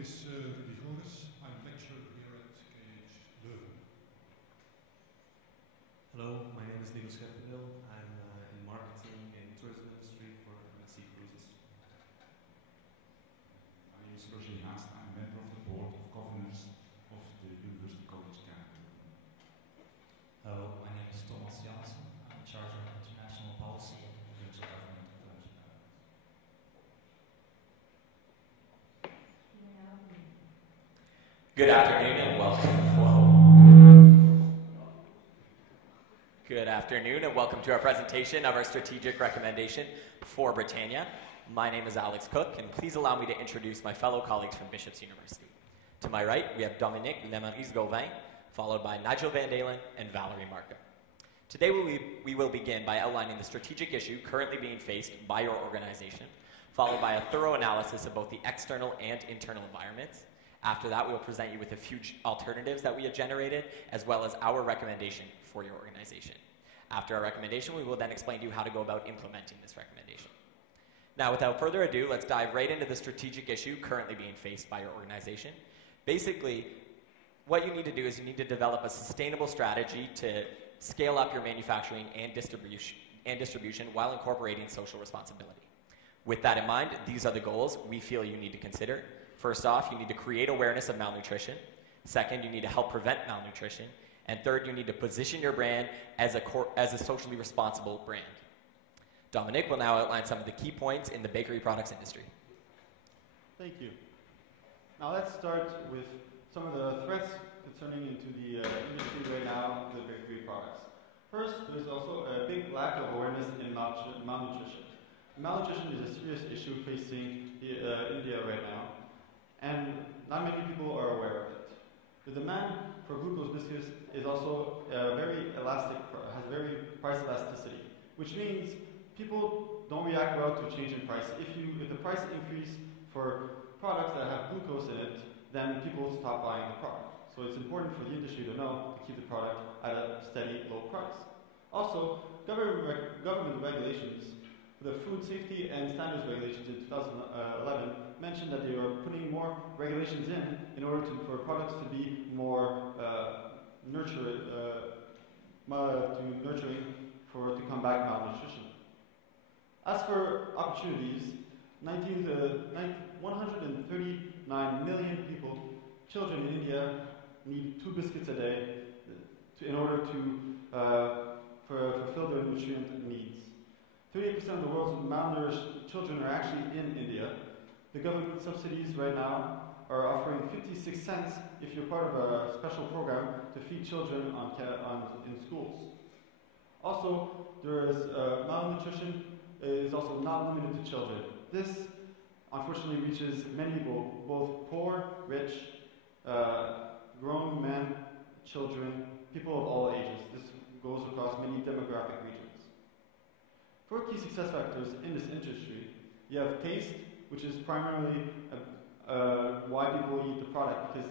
is Rudy Goris. I'm lecturer here at KH Leuven. Hello, my name is Niels Scheppenwil. I'm in marketing and tourism industry for MSC Cruises. My name is Roger Haast. I'm member of the board of governors of the University College Canada. Hello, my name is Thomas Janssen. I'm in charge of international policy at the provincial government of the Netherlands. Good afternoon and welcome. Good afternoon and welcome to our presentation of our strategic recommendation for Britannia. My name is Alex Cook, and please allow me to introduce my fellow colleagues from Bishop's University. To my right, we have Dominique Lemarise-Gauvin, followed by Nigel Van Dalen and Valerie Marco. Today we will begin by outlining the strategic issue currently being faced by your organization, followed by a thorough analysis of both the external and internal environments. After that, we will present you with a few alternatives that we have generated, as well as our recommendation for your organization. After our recommendation, we will then explain to you how to go about implementing this recommendation. Now, without further ado, let's dive right into the strategic issue currently being faced by your organization. Basically, what you need to do is you need to develop a sustainable strategy to scale up your manufacturing and distribution while incorporating social responsibility. With that in mind, these are the goals we feel you need to consider. First off, you need to create awareness of malnutrition. Second, you need to help prevent malnutrition. And third, you need to position your brand as a socially responsible brand. Dominic will now outline some of the key points in the bakery products industry. Thank you. Now let's start with some of the threats concerning into the industry right now, the bakery products. First, there's also a big lack of awareness in malnutrition. Malnutrition is a serious issue facing India right now, and not many people are aware of it. The demand for glucose biscuits is also very elastic, has very price elasticity, which means people don't react well to a change in price. If the price increase for products that have glucose in it, then people stop buying the product. So it's important for the industry to know to keep the product at a steady, low price. Also, government regulations, the Food Safety and Standards Regulations in 2011 mentioned that they are putting more regulations in order for products to be more nurturing to combat malnutrition. As for opportunities, 139 million people, children in India, need 2 biscuits a day in order to fulfill their nutrient needs. 38% of the world's malnourished children are actually in India. The government subsidies right now are offering 56 cents if you're part of a special program to feed children in schools. Also, there is malnutrition is also not limited to children. This unfortunately reaches many people, both poor, rich, grown men, children, people of all ages. This goes across many demographic regions. 4 key success factors in this industry. You have taste, which is primarily why people eat the product, because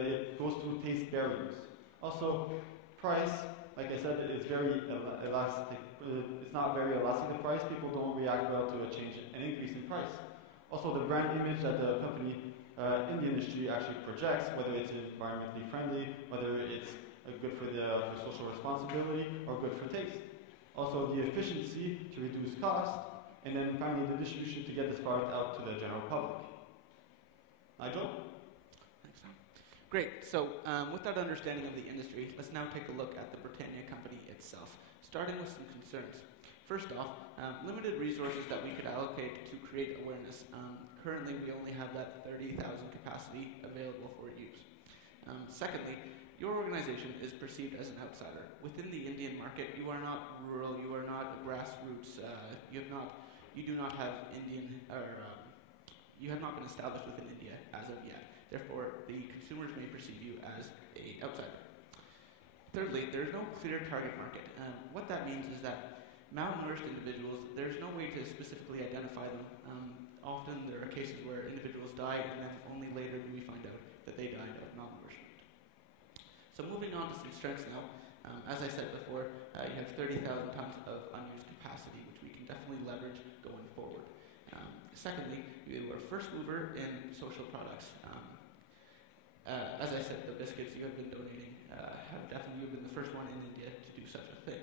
it goes through taste barriers. Also, price, like I said, it's very elastic. It's not very elastic, the price. People don't react well to a change, an increase in price. Also, the brand image that the company in the industry actually projects, whether it's environmentally friendly, whether it's good for social responsibility, or good for taste. Also, the efficiency to reduce cost, and then finally the distribution to get this product out to the general public. Nigel? Thanks, Tom. Great. So with that understanding of the industry, let's now take a look at the Britannia company itself, starting with some concerns. First off, limited resources that we could allocate to create awareness. Currently, we only have that 30,000 capacity available for use. Secondly, your organization is perceived as an outsider. Within the Indian market, you are not rural, you are not grassroots, you do not have you have not been established within India as of yet. Therefore, the consumers may perceive you as an outsider. Thirdly, there's no clear target market. What that means is that malnourished individuals, there's no way to specifically identify them. Often there are cases where individuals die and then only later do we find out that they died of malnourishment. So moving on to some strengths now. As I said before, you have 30,000 tons of unused capacity, which we can definitely leverage going forward. Secondly, you were first mover in social products. As I said, the biscuits you have been donating have definitely been the first one in India to do such a thing.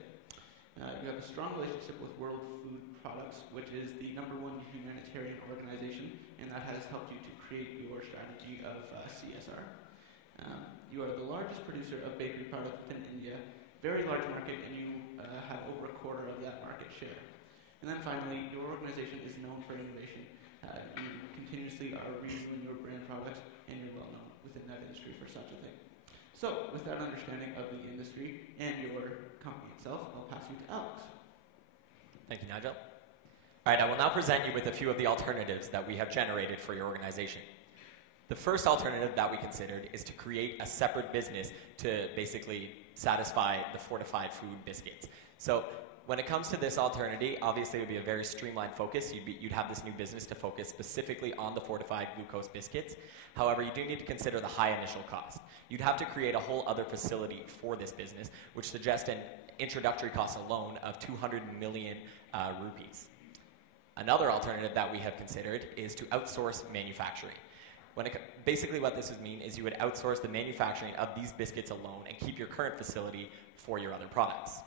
You have a strong relationship with World Food Products, which is the #1 humanitarian organization, and that has helped you to create your strategy of CSR. You are the largest producer of bakery products in India, very large market, and you have over a quarter of that market share. And then finally, your organization is known for innovation. You continuously are reviewing your brand products, and you're well known within that industry for such a thing. So, with that understanding of the industry and your company itself, I'll pass you to Alex. Thank you, Nigel. All right, I will now present you with a few of the alternatives that we have generated for your organization. The first alternative that we considered is to create a separate business to basically satisfy the fortified food biscuits. So when it comes to this alternative, obviously it would be a very streamlined focus. You'd have this new business to focus specifically on the fortified glucose biscuits. However, you do need to consider the high initial cost. You'd have to create a whole other facility for this business, which suggests an introductory cost alone of 200 million rupees. Another alternative that we have considered is to outsource manufacturing. Basically what this would mean is you would outsource the manufacturing of these biscuits alone and keep your current facility for your other products.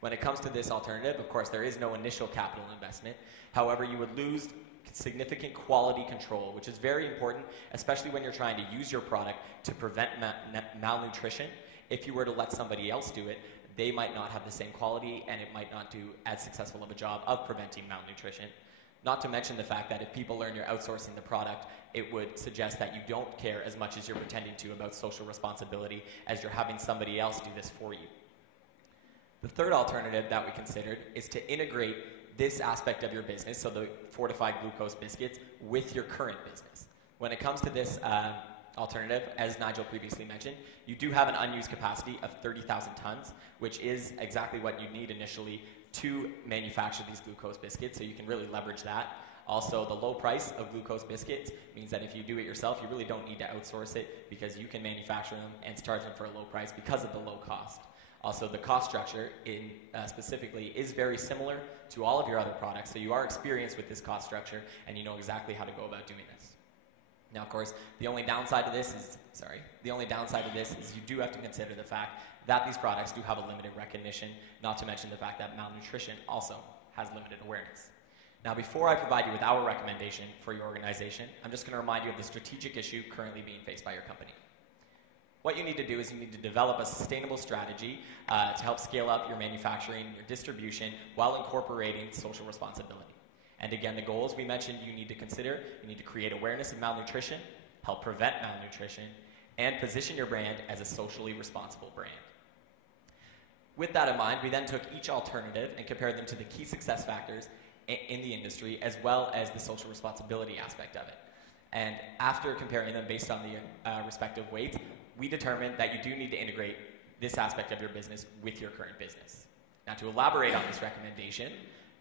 When it comes to this alternative, of course, there is no initial capital investment. However, you would lose significant quality control, which is very important, especially when you're trying to use your product to prevent malnutrition. If you were to let somebody else do it, they might not have the same quality and it might not do as successful of a job of preventing malnutrition. Not to mention the fact that if people learn you're outsourcing the product, it would suggest that you don't care as much as you're pretending to about social responsibility as you're having somebody else do this for you. The third alternative that we considered is to integrate this aspect of your business, so the fortified glucose biscuits, with your current business. When it comes to this alternative, as Nigel previously mentioned, you do have an unused capacity of 30,000 tons, which is exactly what you need initially to manufacture these glucose biscuits, so you can really leverage that. Also, the low price of glucose biscuits means that if you do it yourself, you really don't need to outsource it because you can manufacture them and charge them for a low price because of the low cost. Also, the cost structure specifically is very similar to all of your other products, so you are experienced with this cost structure and you know exactly how to go about doing this. Now, of course, the only downside to this is you do have to consider the fact that these products do have a limited recognition, not to mention the fact that malnutrition also has limited awareness. Now, before I provide you with our recommendation for your organization, I'm just going to remind you of the strategic issue currently being faced by your company. What you need to do is you need to develop a sustainable strategy to help scale up your manufacturing, your distribution, while incorporating social responsibility. And again, the goals we mentioned you need to consider: you need to create awareness of malnutrition, help prevent malnutrition, and position your brand as a socially responsible brand. With that in mind, we then took each alternative and compared them to the key success factors in the industry, as well as the social responsibility aspect of it. And after comparing them based on the respective weights, we determined that you do need to integrate this aspect of your business with your current business. Now, to elaborate on this recommendation,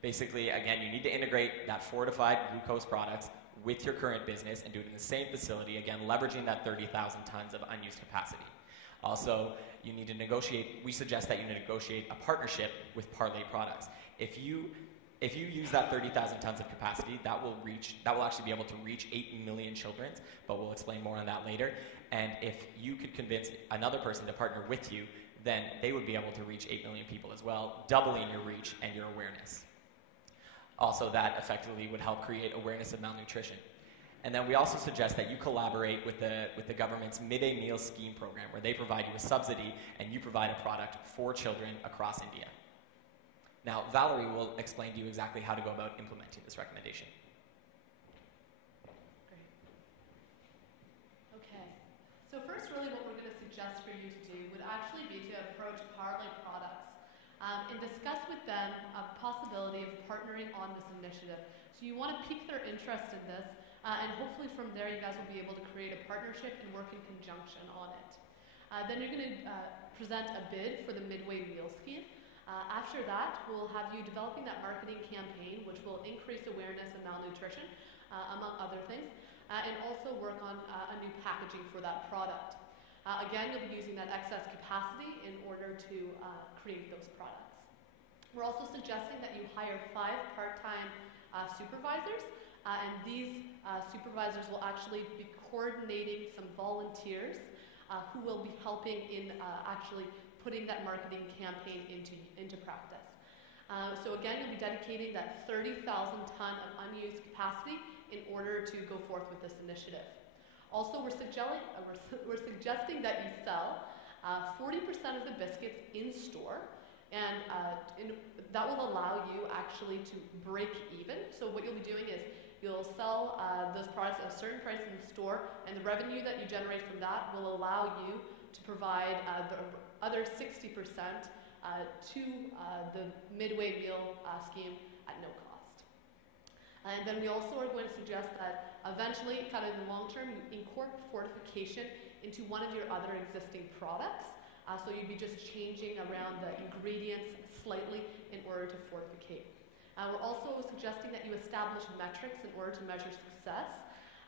basically, again, you need to integrate that fortified glucose products with your current business and do it in the same facility, again, leveraging that 30,000 tons of unused capacity. Also, you need to negotiate, we suggest that you negotiate a partnership with Parley Products. If you use that 30,000 tons of capacity, that will actually be able to reach 8 million children, but we'll explain more on that later. And if you could convince another person to partner with you, then they would be able to reach 8 million people as well, doubling your reach and your awareness. Also, that effectively would help create awareness of malnutrition. And then we also suggest that you collaborate with the government's midday meal scheme program, where they provide you a subsidy and you provide a product for children across India. Now, Valerie will explain to you exactly how to go about implementing this recommendation. Great. Okay. So first, really what we're going to suggest for you to do would actually be to approach Parley Products and discuss with them a possibility of partnering on this initiative. So you want to pique their interest in this, and hopefully from there you guys will be able to create a partnership and work in conjunction on it. Then you're going to present a bid for the midday meal scheme. After that, we'll have you developing that marketing campaign, which will increase awareness of malnutrition, among other things, and also work on a new packaging for that product. Again, you'll be using that excess capacity in order to create those products. We're also suggesting that you hire 5 part-time supervisors and these supervisors will actually be coordinating some volunteers who will be helping in actually putting that marketing campaign into practice. So again, you'll be dedicating that 30,000 ton of unused capacity in order to go forth with this initiative. Also, we're suggesting that you sell 40% of the biscuits in store, and that will allow you actually to break even. So what you'll be doing is you'll sell those products at a certain price in the store, and the revenue that you generate from that will allow you to provide the other 60% to the midway meal scheme at no cost. And then we also are going to suggest that eventually, kind of in the long term, you incorporate fortification into one of your other existing products. So you'd be just changing around the ingredients slightly in order to fortificate. We're also suggesting that you establish metrics in order to measure success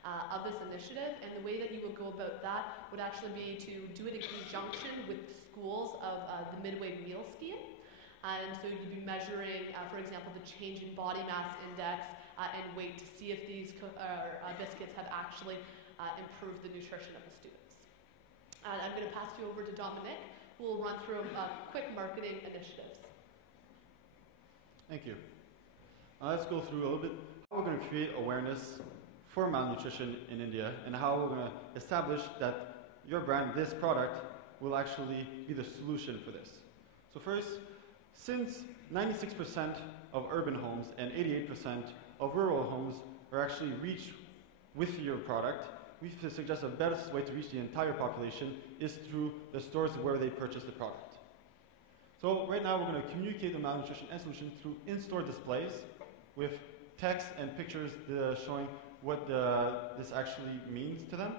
of this initiative, and the way that you would go about that would actually be to do it in conjunction with the schools of the midway meal scheme. And so you'd be measuring, for example, the change in body mass index and weight to see if these biscuits have actually improved the nutrition of the students. And I'm going to pass you over to Dominic, who will run through quick marketing initiatives. Thank you. Let's go through a little bit how we're going to create awareness for malnutrition in India, and how we're going to establish that your brand, this product, will actually be the solution for this. So first, since 96% of urban homes and 88% of rural homes are actually reached with your product, we suggest the best way to reach the entire population is through the stores where they purchase the product. So right now we're going to communicate the malnutrition and solution through in-store displays with text and pictures showing what this actually means to them.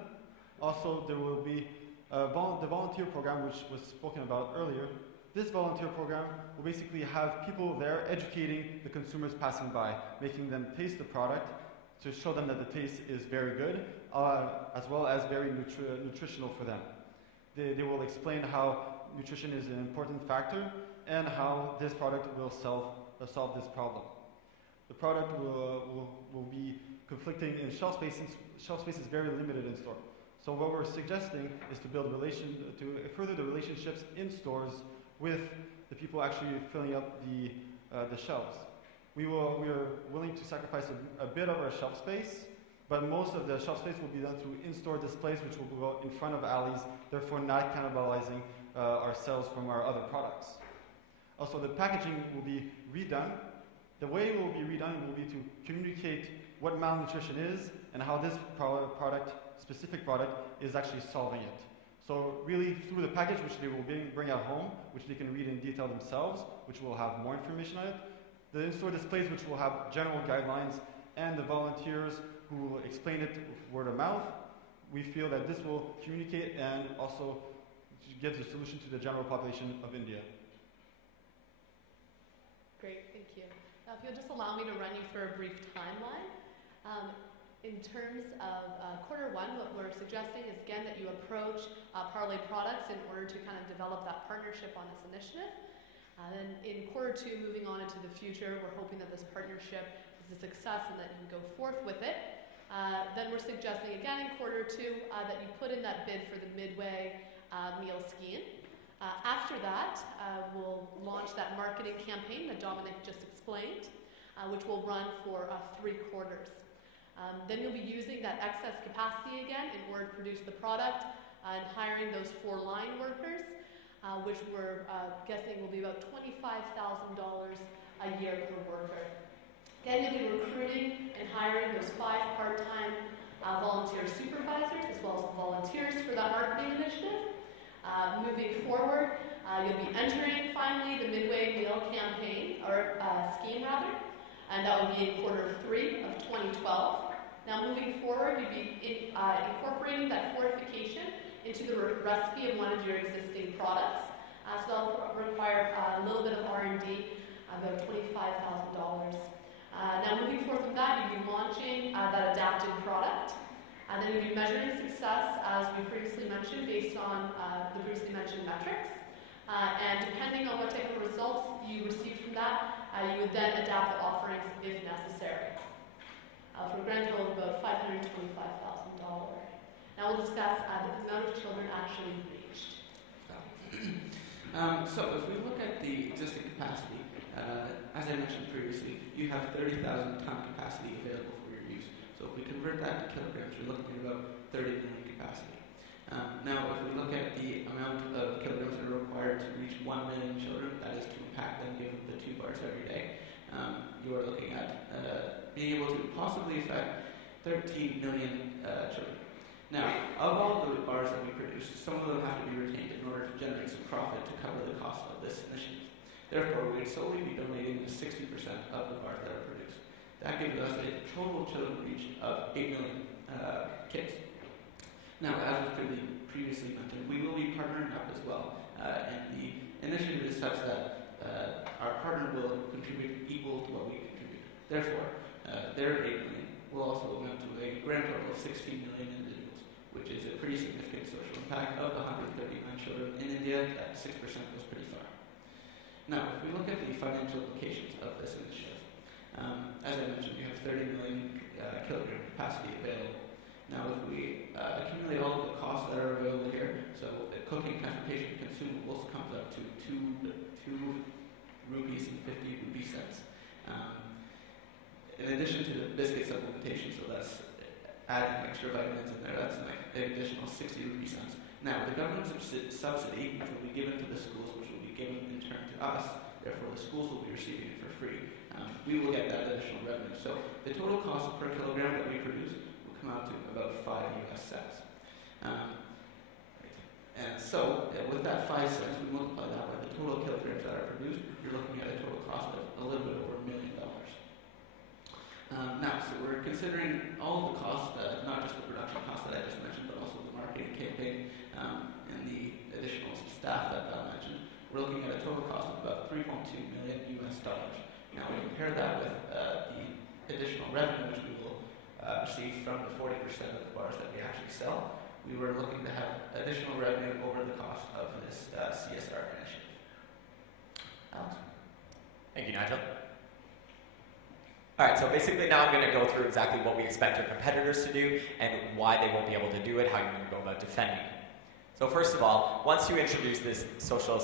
Also, there will be the volunteer program, which was spoken about earlier. This volunteer program will basically have people there educating the consumers passing by, making them taste the product to show them that the taste is very good, as well as very nutritional for them. They will explain how nutrition is an important factor and how this product will solve this problem. The product will be conflicting in shelf space. Shelf space is very limited in store. So what we're suggesting is to to further the relationships in stores with the people actually filling up the shelves. We are willing to sacrifice a bit of our shelf space, but most of the shelf space will be done through in-store displays, which will go in front of alleys, therefore not cannibalizing our sales from our other products. Also, the packaging will be redone. The way it will be redone will be to communicate what malnutrition is and how this specific product is actually solving it. So really through the package, which they will bring at home, which they can read in detail themselves, which will have more information on it, the in-store displays, which will have general guidelines, and the volunteers who will explain it with word of mouth, we feel that this will communicate and also give the solution to the general population of India. Great, thank you. Now, if you'll just allow me to run you through a brief timeline. In terms of quarter one, what we're suggesting is, again, that you approach Parley Products in order to kind of develop that partnership on this initiative. Then in quarter two, moving on into the future, we're hoping that this partnership is a success and that you can go forth with it. Then we're suggesting, again, in quarter two, that you put in that bid for the midway meal scheme. After that, we'll launch that marketing campaign that Dominic just explained, which will run for 3 quarters. Then you'll be using that excess capacity again in order to produce the product and hiring those 4 line workers, which we're guessing will be about $25,000 a year per worker. Then you'll be recruiting and hiring those 5 part-time volunteer supervisors as well as volunteers for that marketing initiative. Moving forward, you'll be entering finally the midway meal campaign, or scheme rather, and that will be in quarter 3 of 2012. Now moving forward, you'll be incorporating that fortification into the recipe of one of your existing products. So that'll require a little bit of R&D, about $25,000. Now moving forward from that, you'll be launching that adapted product. And then you'll be measuring success, as we previously mentioned, based on the previously mentioned metrics. And depending on what type of results you receive from that, you would then adapt the offerings if necessary. for a grand total of about $525,000. Now we'll discuss the amount of children actually reached. So if we look at the existing capacity, as I mentioned previously, you have 30,000 ton capacity available for your use. So if we convert that to kilograms, you're looking at about 30 million capacity. Now, if we look at the amount of kilograms that are required to reach 1 million children, that is to pack them, give them the 2 bars every day, you are looking at being able to possibly affect 13 million children. Now, of all the bars that we produce, some of them have to be retained in order to generate some profit to cover the cost of this initiative. Therefore, we would solely be donating 60% of the bars that are produced. That gives us a total children reach of 8 million kids. Now, as was previously mentioned, we will be partnering up as well, and the initiative is such that our partner will contribute equal to what we contribute. Therefore, their 8 million will also amount to a grand total of 16 million individuals, which is a pretty significant social impact. Of the 139 children in India, that 6% goes pretty far. Now, if we look at the financial implications of this initiative, as I mentioned, you have 30 million kilogram capacity available. Now, if we accumulate all of the costs that are available here, so the cooking, transportation, consumables comes up to 2 rupees and 50 rupee cents. In addition to the biscuit supplementation, so that's adding extra vitamins in there, that's like an additional 60 rupee cents. Now, the government subsidy, which will be given to the schools, which will be given in turn to us, therefore the schools will be receiving it for free. We will get that additional revenue. So the total cost per kilogram that we produce will come out to about 5 US cents. And so, with that 5 cents, we multiply that by the total kilograms that are produced, you're looking at a total cost of a little bit over $1 million. Now, so we're considering all of the costs, not just the production costs that I just mentioned, but also the marketing campaign and the additional staff that I mentioned. We're looking at a total cost of about $3.2 million US. Now, we compare that with the additional revenue which we will receive from the 40% of the bars that we actually sell. We were looking to have additional revenue over the cost of this CSR initiative. Alex? Thank you, Nigel. All right, so basically now I'm going to go through exactly what we expect our competitors to do and why they won't be able to do it, how you're going to go about defending it. So first of all, once you introduce this social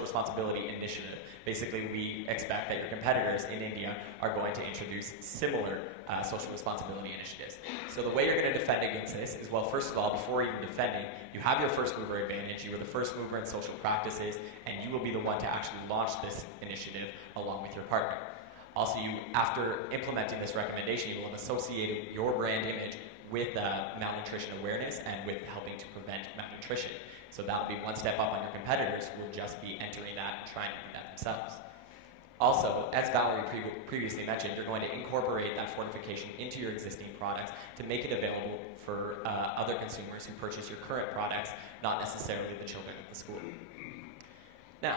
responsibility initiative, basically we expect that your competitors in India are going to introduce similar social responsibility initiatives. So the way you're going to defend against this is, well, first of all, before even defending, you have your first mover advantage. You are the first mover in social practices, and you will be the one to actually launch this initiative along with your partner. Also, after implementing this recommendation, you will have associated your brand image with malnutrition awareness and with helping to prevent malnutrition. So that'll be one step up on your competitors who will just be entering that and trying to do that themselves. Also, as Valerie previously mentioned, you're going to incorporate that fortification into your existing products to make it available for other consumers who purchase your current products, not necessarily the children at the school. Now,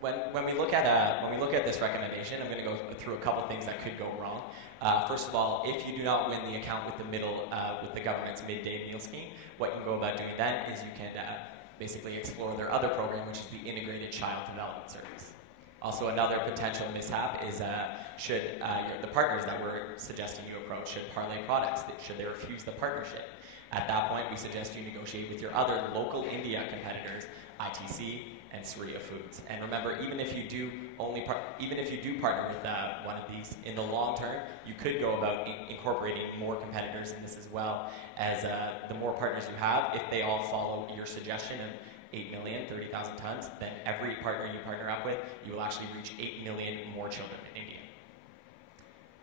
when we look at this recommendation, I'm going to go through a couple things that could go wrong. First of all, if you do not win the account with the government's midday meal scheme, what you can go about doing then is you can basically explore their other program, which is the Integrated Child Development Service. Also, another potential mishap is the partners that we're suggesting you approach should parlay products, should they refuse the partnership. At that point, we suggest you negotiate with your other local India competitors, ITC and Surya Foods. And remember, even if you do partner with one of these, in the long term, you could go about incorporating more competitors in this as well, as the more partners you have, if they all follow your suggestion of 8 million, 30,000 tons, then every partner you partner up with, you will actually reach 8 million more children in India.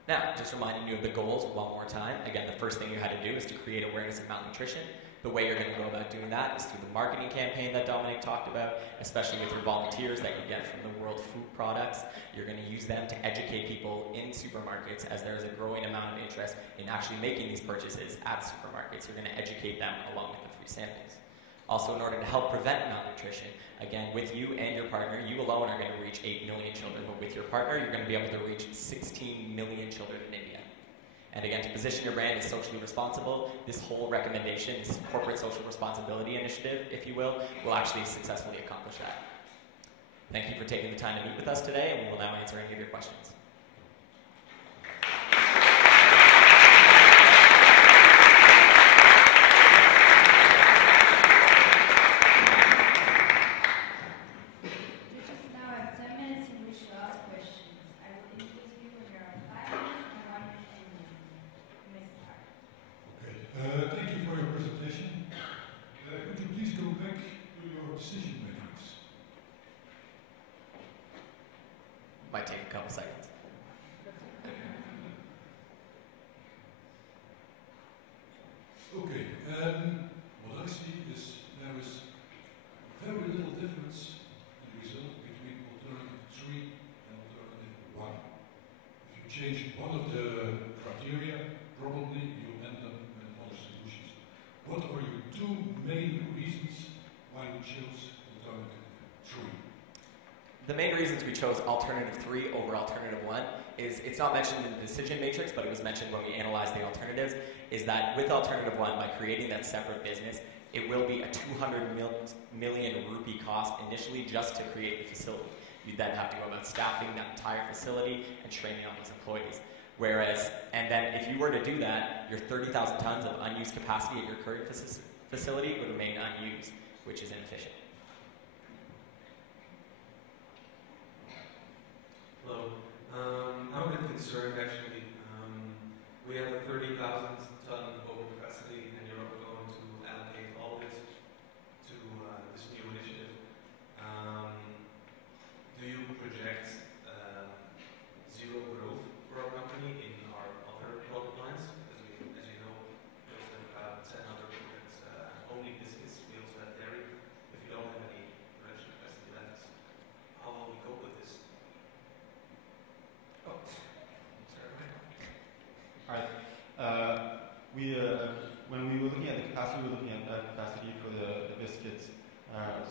Now, just reminding you of the goals one more time. Again, the first thing you had to do is to create awareness of malnutrition. The way you're going to go about doing that is through the marketing campaign that Dominic talked about, especially with your volunteers that you get from the World Food Products. You're going to use them to educate people in supermarkets, as there is a growing amount of interest in actually making these purchases at supermarkets. You're going to educate them along with the free samples. Also, in order to help prevent malnutrition, again, with you and your partner, you alone are going to reach 8 million children, but with your partner, you're going to be able to reach 16 million children in India. And again, to position your brand as socially responsible, this whole recommendation, this corporate social responsibility initiative, if you will actually successfully accomplish that. Thank you for taking the time to meet with us today, and we will now answer any of your questions. a couple seconds. Okay, what I see is there is very little difference in the result between alternative 3 and alternative 1. If you change one of the criteria, probably you end up with other solutions. What are your two main reasons why you chose alternative 3? The main reasons we chose alternative 3 over alternative 1 is it's not mentioned in the decision matrix, but it was mentioned when we analyzed the alternatives, is that with alternative 1, by creating that separate business, it will be a 200 million rupee cost initially just to create the facility. You then have to go about staffing that entire facility and training all those employees. Whereas, and then if you were to do that, your 30,000 tons of unused capacity at your current facility would remain unused, which is inefficient. Hello. I'm a bit concerned actually. We have a 30,000 ton overcapacity and you're going to allocate all this to this new initiative. Do you project zero growth for our company in our other product lines? Because as you know, we also have about 10 other products, only biscuits, we also have dairy. If you don't have any production capacity left, how will we cope with this? Oh, sorry. All right. When we were looking at the capacity, we were looking at capacity for the biscuits.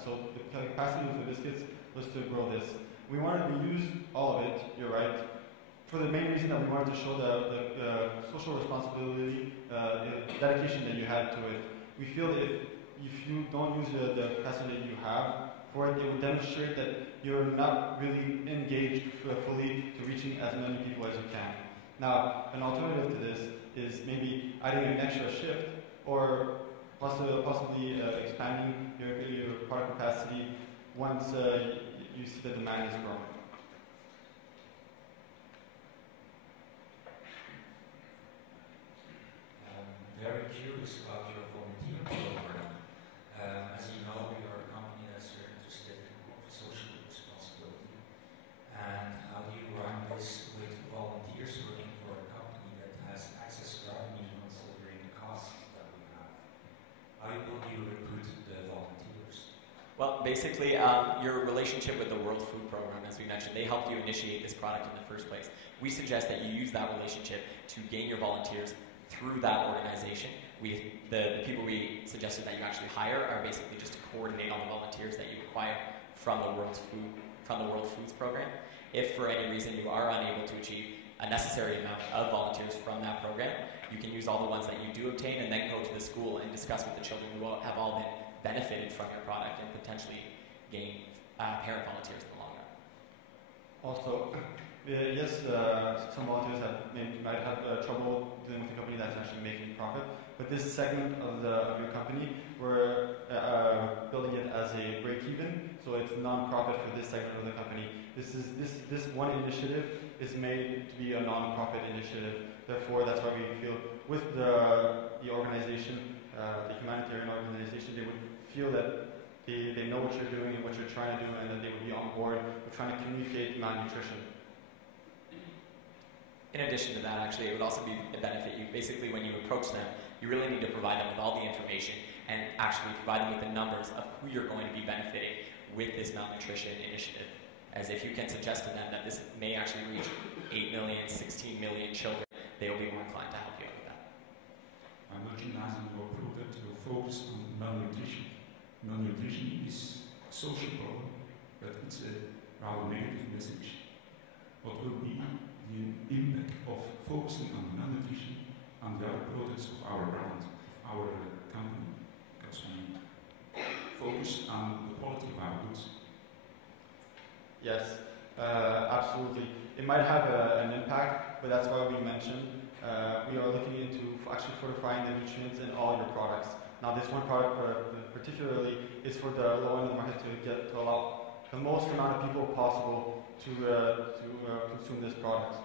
So the capacity for the biscuits was to grow this. We wanted to use all of it, you're right, for the main reason that we wanted to show the social responsibility, dedication that you had to it. We feel that if you don't use the capacity that you have for it, it would demonstrate that you're not really engaged fully to reaching as many people as you can. Now, an alternative to this is maybe adding an extra shift or possibly expanding your product capacity once you see the demand is growing. Very curious about your volunteer program. As you know, we are a company that's very interested in corporate social responsibility. And how do you run this with volunteers working for a company that has excess revenue considering the costs that we have? How will you recruit the volunteers? Well, basically, your relationship with the World Food Program, as we mentioned, they helped you initiate this product in the first place. We suggest that you use that relationship to gain your volunteers through that organization. The people we suggested that you actually hire are basically just to coordinate all the volunteers that you acquire from the World Foods Program. If for any reason you are unable to achieve a necessary amount of volunteers from that program, you can use all the ones that you do obtain and then go to the school and discuss with the children who have all been benefited from your product and potentially gain parent volunteers in the long run. Also, yes, some volunteers might have trouble dealing with a company that's actually making profit, but this segment of your company, we're building it as a break-even, so it's non-profit for this segment of the company. This one initiative is made to be a non-profit initiative. Therefore, that's why we feel with the organization, the humanitarian organization, they would feel that they know what you're doing and what you're trying to do, and that they would be on board with trying to communicate malnutrition. In addition to that, actually, it would also be a benefit you. Basically, when you approach them, you really need to provide them with all the information and actually provide them with the numbers of who you're going to be benefiting with this malnutrition initiative. As if you can suggest to them that this may actually reach 8 million, 16 million children, they will be more inclined to help you out with that. By merchandising your product to focus on malnutrition. Malnutrition is a social problem, but it's a rather negative message. What will be the impact of focusing on malnutrition on the other products of our brand, of our company? Because we focus on the quality of our goods. Yes, absolutely. It might have an impact, but that's why we mentioned we are looking into actually fortifying the nutrients in all your products. Now, this one product particularly is for the low end of the market to allow the most amount of people possible to consume this product.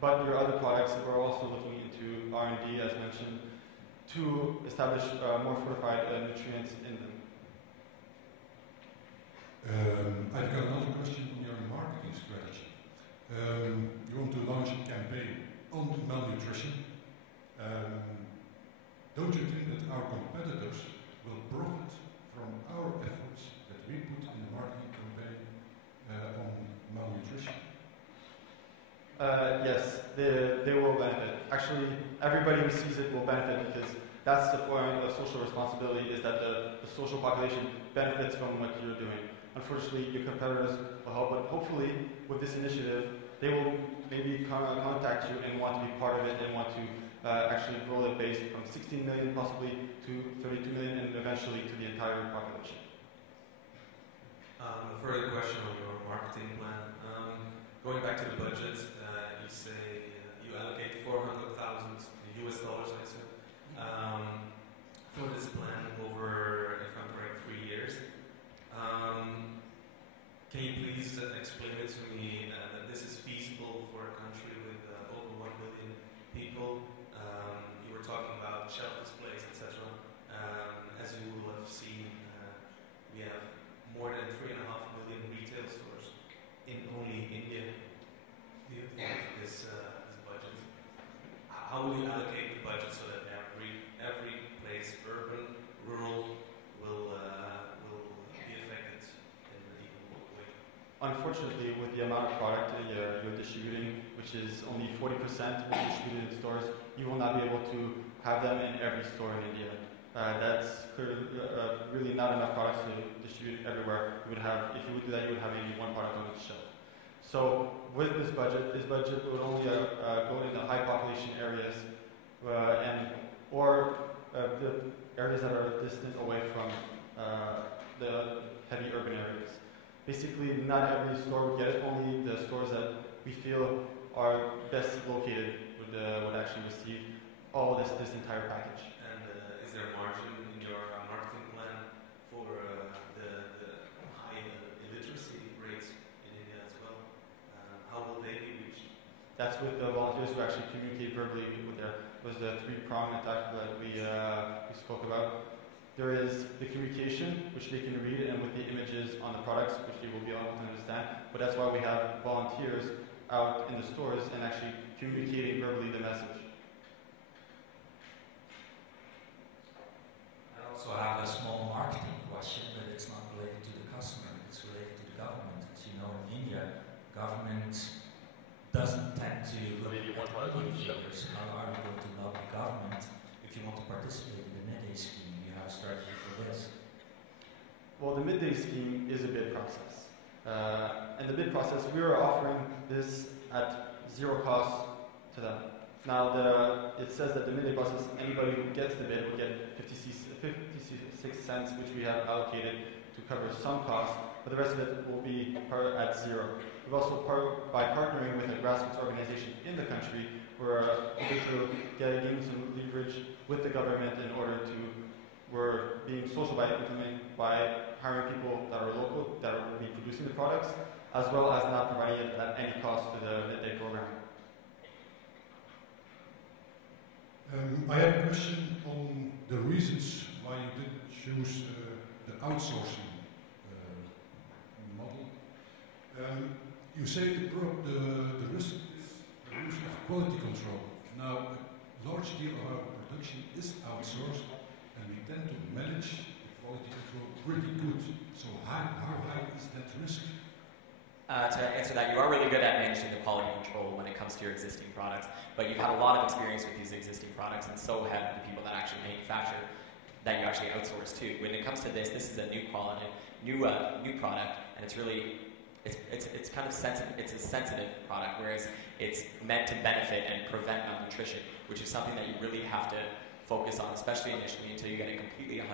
But your other products, we're also looking into R&D, as mentioned, to establish more fortified nutrients in them. I've got another question on your marketing strategy. Yes, they will benefit. Actually, everybody who sees it will benefit because that's the point of social responsibility, is that the social population benefits from what you're doing. Unfortunately, your competitors will help, but hopefully, with this initiative, they will maybe contact you and want to be part of it and want to actually grow the base from 16 million possibly to 32 million and eventually to the entire population. A further question on your marketing plan. Going back to the budget, you say you allocate $400,000 US dollars, I said, for this plan over, if I'm correct, 3 years. Can you please explain it to me that this is feasible for a country with over 1 billion people? You were talking about shelf displays, etc. As you will have seen, we have more than 3.5 million retail stores in only India. Do you think this budget? How will you allocate the budget so that every place, urban, rural, will be affected in an equal way? Unfortunately, with the amount of product that you're distributing, which is only 40% being distributed in stores, you will not be able to have them in every store in India. That's clearly, really not enough products to distribute everywhere. You would have, if you would do that, you would have maybe one product on each shelf. So with this budget would only go into high population areas or the areas that are distant away from the heavy urban areas. Basically, not every store would get it. Only the stores that we feel are best located would actually receive all this entire package. And is there a margin in your marketing plan for the high illiteracy rates in India as well? How will they be reached? That's with the volunteers who actually communicate verbally with was the three-pronged attack that we spoke about. There is the communication, which they can read, and with the images on the products, which they will be able to understand. But that's why we have volunteers out in the stores and actually communicating verbally the message. I also have a small marketing question, but it's not related to the customer, it's related to the government. As you know, in India, government doesn't tend to look at money figures. How are you going to lobby government if you want to participate in the midday scheme? Do you have a strategy for this? Well, the midday scheme is a bid process. And the bid process, we are offering this at zero cost to them. Now, it says that the midday process, anybody who gets the bid will get 56 cents, which we have allocated to cover some costs, but the rest of it will be at zero. We've also, by partnering with a grassroots organization in the country, we're able to gain some leverage with the government in order to, we're being social by hiring people that are local, that will be producing the products, as well as not providing it at any cost to the midday program. I have a question on the reasons why you didn't choose the outsourcing model. You say the risk is the risk of quality control. Now, a large deal of our production is outsourced, and we tend to manage the quality control pretty good. So how high is that risk? To answer that, you are really good at managing the quality control when it comes to your existing products, but you've had a lot of experience with these existing products, and so have the people that actually manufacture, that you actually outsource to. When it comes to this is a new quality, new product, and it's really, it's kind of sensitive. It's a sensitive product, whereas it's meant to benefit and prevent malnutrition, which is something that you really have to focus on, especially initially until you get it completely 100%.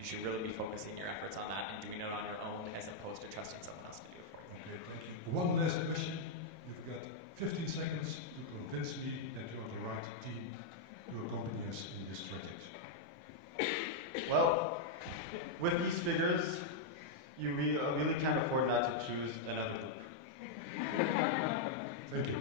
You should really be focusing your efforts on that and doing it on your own as opposed to trusting someone else to do it for you. Okay, thank you. One last question. You've got 15 seconds to convince me that you're the right team to accompany us in this project. Well, with these figures, you really can't afford not to choose another group. Thank you.